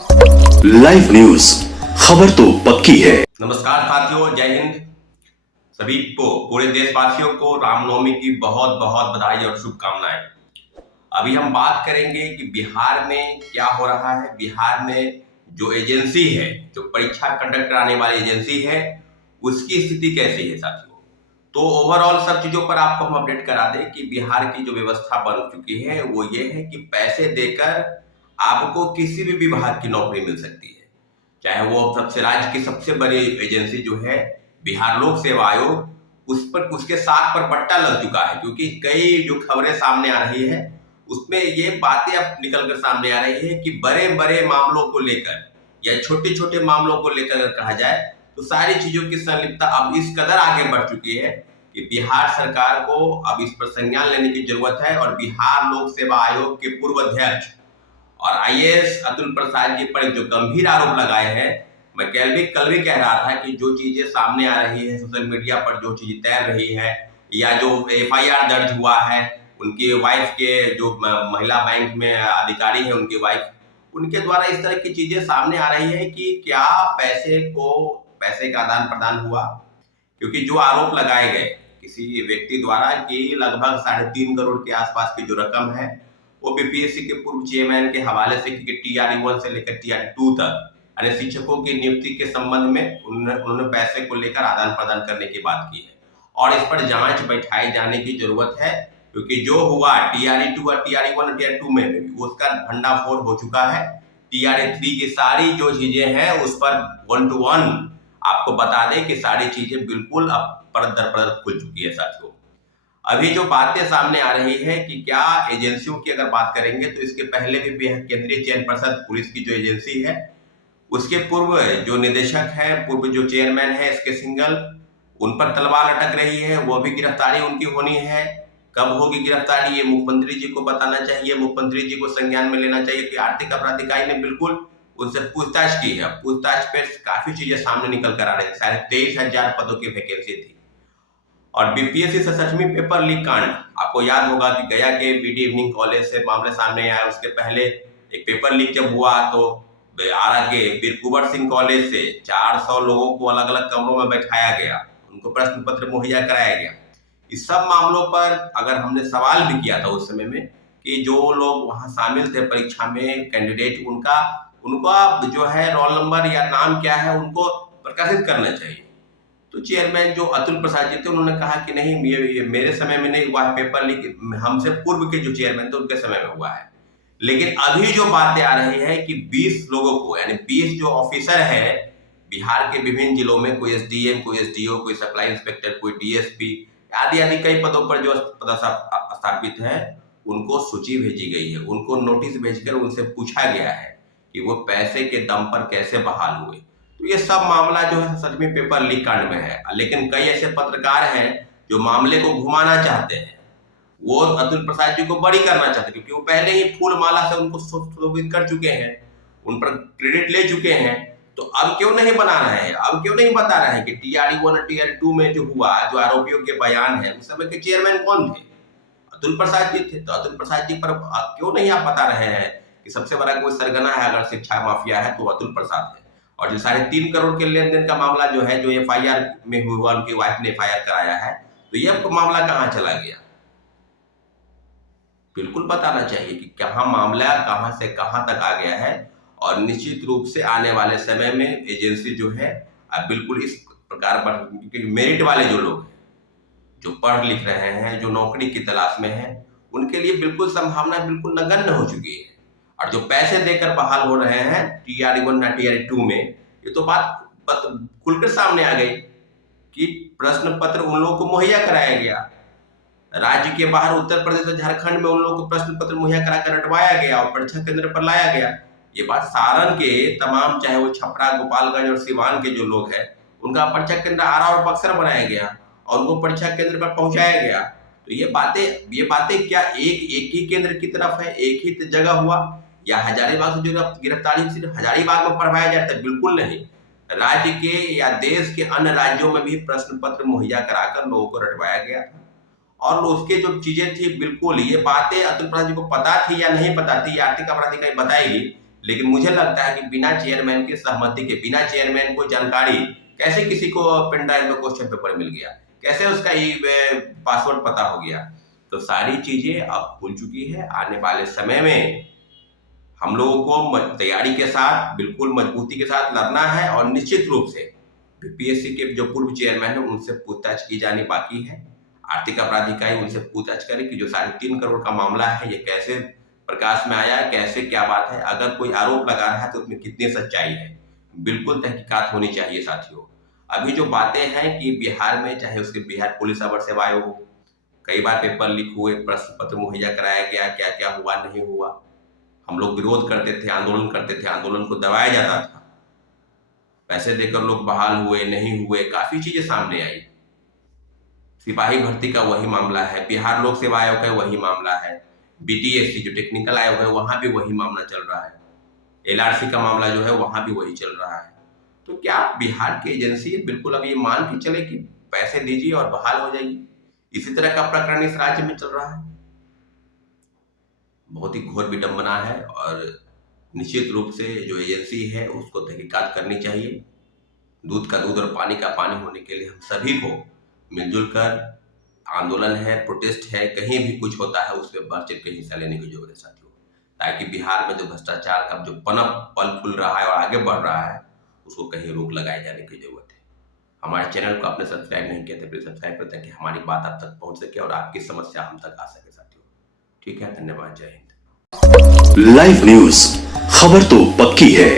Live news, खबर तो पक्की है। नमस्कार साथियों, जय हिंद। सभी को, पूरे देशवासियों को रामनवमी की बहुत बहुत बधाई और शुभकामनाएं। अभी हम बात करेंगे कि बिहार में क्या हो रहा है। बिहार में जो एजेंसी है, जो परीक्षा कंडक्ट कराने वाली एजेंसी है, उसकी स्थिति कैसी है साथियों। तो ओवरऑल सब चीजों पर आपको हम अपडेट करा दें कि बिहार की जो व्यवस्था बन चुकी है वो ये है कि पैसे देकर आपको किसी भी विभाग की नौकरी मिल सकती है। चाहे वो सबसे राज्य की सबसे बड़ी एजेंसी जो है बिहार लोक सेवा आयोग, उस पर उसके साख पर पट्टा लग चुका है। क्योंकि कई जो खबरें सामने आ रही है उसमें ये बातें अब निकल कर सामने आ रही है कि बड़े बड़े मामलों को लेकर या छोटे छोटे मामलों को लेकर अगर कहा जाए तो सारी चीजों की संलिप्तता अब इस कदर आगे बढ़ चुकी है कि बिहार सरकार को अब इस पर संज्ञान लेने की जरूरत है। और बिहार लोक सेवा आयोग के पूर्व अध्यक्ष और आईएएस अतुल प्रसाद जी पर जो गंभीर आरोप लगाए हैं, मैं कल भी कह रहा था कि जो चीजें सामने आ रही है सोशल मीडिया पर, जो चीजें तैर रही है या जो एफआईआर दर्ज हुआ है उनकी वाइफ के, जो महिला बैंक में अधिकारी है उनकी वाइफ, उनके द्वारा इस तरह की चीजें सामने आ रही है कि क्या पैसे का आदान प्रदान हुआ। क्योंकि जो आरोप लगाए गए किसी व्यक्ति द्वारा कि लगभग 3.5 करोड़ के आसपास की जो रकम है वो बीपीएससी के पूर्व चेयरमैन के हवाले से, क्योंकि टीआरई 1 से लेकर टीआरई 2 तक यानी शिक्षकों की नियुक्ति के संबंध में उन्होंने पैसे को लेकर आदान प्रदान करने की बात की है। और इस पर जांच बैठाई जाने की जरूरत है। क्योंकि जो हुआ टीआरई 2 और टीआरई 1 और टीआरई 2 में उसका भंडाफोड़ हो चुका है। टीआरई 3 की सारी जो चीजें हैं उस पर 1 to 1 आपको बता दें कि सारी चीजें बिल्कुल अब परत दर परत खुल चुकी है साथियों। अभी जो बातें सामने आ रही है कि क्या एजेंसियों की अगर बात करेंगे तो इसके पहले भी केंद्रीय चयन पर्षद पुलिस की जो एजेंसी है उसके पूर्व जो निदेशक है, पूर्व जो चेयरमैन है एसके सिंघल, उन पर तलवार लटक रही है। वो भी गिरफ्तारी उनकी होनी है। कब होगी गिरफ्तारी ये मुख्यमंत्री जी को बताना चाहिए, मुख्यमंत्री जी को संज्ञान में लेना चाहिए कि आर्थिक अपराध इकाई ने बिल्कुल उनसे पूछताछ की है। पूछताछ पे काफी चीजें सामने निकल कर आ रही है। 23,500 पदों की वैकेंसी थी। और बीपीएससी से 6वीं पेपर लीक कांड, आपको याद होगा कि गया के बीडी इवनिंग कॉलेज से मामले सामने आया। उसके पहले एक पेपर लीक जब हुआ तो आरा के वीर कुंवर सिंह कॉलेज से 400 लोगों को अलग अलग कमरों में बैठाया गया, उनको प्रश्न पत्र मुहैया कराया गया। इस सब मामलों पर अगर हमने सवाल भी किया था उस समय में कि जो लोग वहां शामिल थे परीक्षा में कैंडिडेट, उनका जो है रोल नंबर या नाम क्या है उनको प्रकाशित करना चाहिए। तो चेयरमैन जो अतुल प्रसाद जी थे उन्होंने कहा कि नहीं, ये मेरे समय में नहीं हुआ है पेपर लीक, हमसे पूर्व के जो चेयरमैन थे उनके समय में हुआ है। लेकिन अभी जो बातें आ रही है कि 20 लोगों को, यानी 20 जो ऑफिसर है बिहार के विभिन्न जिलों में, कोई एसडीएम, कोई एसडीओ, कोई सप्लाई इंस्पेक्टर, कोई डीएसपी आदि आदि कई पदों पर जो स्थापित है, उनको सूची भेजी गई है। उनको नोटिस भेजकर उनसे पूछा गया है कि वो पैसे के दम पर कैसे बहाल हुए। तो ये सब मामला जो है सच में पेपर लीक कांड में है। लेकिन कई ऐसे पत्रकार हैं जो मामले को घुमाना चाहते हैं, वो अतुल प्रसाद जी को बरी करना चाहते हैं क्योंकि वो पहले ही फूल माला से उनको शोभित कर चुके हैं, उन पर क्रेडिट ले चुके हैं। तो अब क्यों नहीं बना रहे हैं, अब क्यों नहीं बता रहे हैं कि टीआरई 1 और टीआरई 2 में जो हुआ, जो आरोपियों के बयान है, उस समय के चेयरमैन कौन थे? अतुल प्रसाद जी थे। तो अतुल प्रसाद जी पर क्यों नहीं आप बता रहे हैं कि सबसे बड़ा कोई सरगना है अगर शिक्षा माफिया है तो अतुल प्रसाद है। और जो 3.5 करोड़ के लेन देन का मामला जो है, जो एफआईआर में हुआ, उनकी वाइफ ने एफआईआर कराया है, तो ये मामला कहाँ चला गया? बिल्कुल बताना चाहिए कि कहाँ मामला कहाँ से कहाँ तक आ गया है। और निश्चित रूप से आने वाले समय में एजेंसी जो है बिल्कुल इस प्रकार पर मेरिट वाले जो लोग हैं, जो पढ़ लिख रहे हैं, जो नौकरी की तलाश में हैं, उनके लिए बिल्कुल संभावना बिल्कुल नगण्य हो चुकी है। और जो पैसे देकर बहाल हो रहे हैं टीआरई 1 या टीआरई 2 में, ये तो बात खुलकर सामने आ गई कि प्रश्न पत्र उन लोगों को मुहैया कराया गया। राज्य के बाहर उत्तर प्रदेश और झारखंड में उन लोगों को प्रश्न पत्र मुहैया कराकर रटवाया गया और परीक्षा केंद्र पर लाया गया। ये बात सारण के तमाम, चाहे वो छपरा, गोपालगंज और सिवान के जो लोग हैं, उनका परीक्षा केंद्र आरा और बक्सर बनाया गया और उनको परीक्षा केंद्र पर पहुंचाया गया। तो ये बातें क्या एक ही केंद्र की तरफ है, एक ही जगह हुआ, या हजारीबाग से जो गिरफ्तारी सिर्फ हजारीबाग में पढ़वाया जाता है? बिल्कुल नहीं। राज्य के या देश के अन्य राज्यों में भी प्रश्न पत्र मुहैया कराकर लोगों को रटवाया गया था। और उसके जो चीजें थी, बिल्कुल ये बातें अतुल प्रसाद जी को पता थी या नहीं पता थी, आर्थिक अपराध इकाई बताएगी। लेकिन मुझे लगता है कि बिना चेयरमैन की सहमति के, बिना चेयरमैन को जानकारी, कैसे किसी को पेन ड्राइव में क्वेश्चन पेपर मिल गया, कैसे उसका पासवर्ड पता हो गया। तो सारी चीजें अब खुल चुकी है। आने वाले समय में हम लोगों को तैयारी के साथ, बिल्कुल मजबूती के साथ लड़ना है और निश्चित रूप से बीपीएससी के जो पूर्व चेयरमैन है उनसे पूछताछ की जानी बाकी है। आर्थिक अपराध इकाई उनसे पूछताछ करे कि जो 3.5 करोड़ का मामला है ये कैसे प्रकाश में आया, कैसे, क्या बात है। अगर कोई आरोप लगा रहा है तो उसमें कितनी सच्चाई है, बिल्कुल तहकीकात होनी चाहिए साथियों। अभी जो बातें हैं कि बिहार में, चाहे उसके बिहार पुलिस अवर सेवा आयोग हो, कई बार पेपर लीक हुए, प्रश्न पत्र मुहैया कराया गया, क्या क्या हुआ नहीं हुआ, हम लोग विरोध करते थे, आंदोलन करते थे, आंदोलन को दबाया जाता था, पैसे देकर लोग बहाल हुए नहीं हुए, काफी चीजें सामने आई। सिपाही भर्ती का वही मामला है, बिहार लोक सेवा आयोग का वही मामला है, बीटीएससी जो टेक्निकल आयोग है वहां भी वही मामला चल रहा है, एलआरसी का मामला जो है वहां भी वही चल रहा है। तो क्या बिहार की एजेंसी बिल्कुल अब ये मान के चले कि पैसे दीजिए और बहाल हो जाइए? इसी तरह का प्रकरण इस राज्य में चल रहा है। बहुत ही घोर विडंबना है और निश्चित रूप से जो एजेंसी है उसको तहकीकात करनी चाहिए। दूध का दूध और पानी का पानी होने के लिए हम सभी को मिलजुल कर, आंदोलन है, प्रोटेस्ट है, कहीं भी कुछ होता है उसमें बढ़ चढ़ के हिस्सा लेने की जरूरत है साथियों, ताकि बिहार में जो भ्रष्टाचार का जो पल फूल रहा है और आगे बढ़ रहा है उसको कहीं रोक लगाए जाने की जरूरत है। हमारे चैनल को आपने सब्सक्राइब नहीं किया तो प्लीज सब्सक्राइब कर ताकि हमारी बात आप तक पहुंच सके और आपकी समस्या हम तक आ सके साथियों। ठीक है, धन्यवाद, जय हिंद। लाइव न्यूज, खबर तो पक्की है।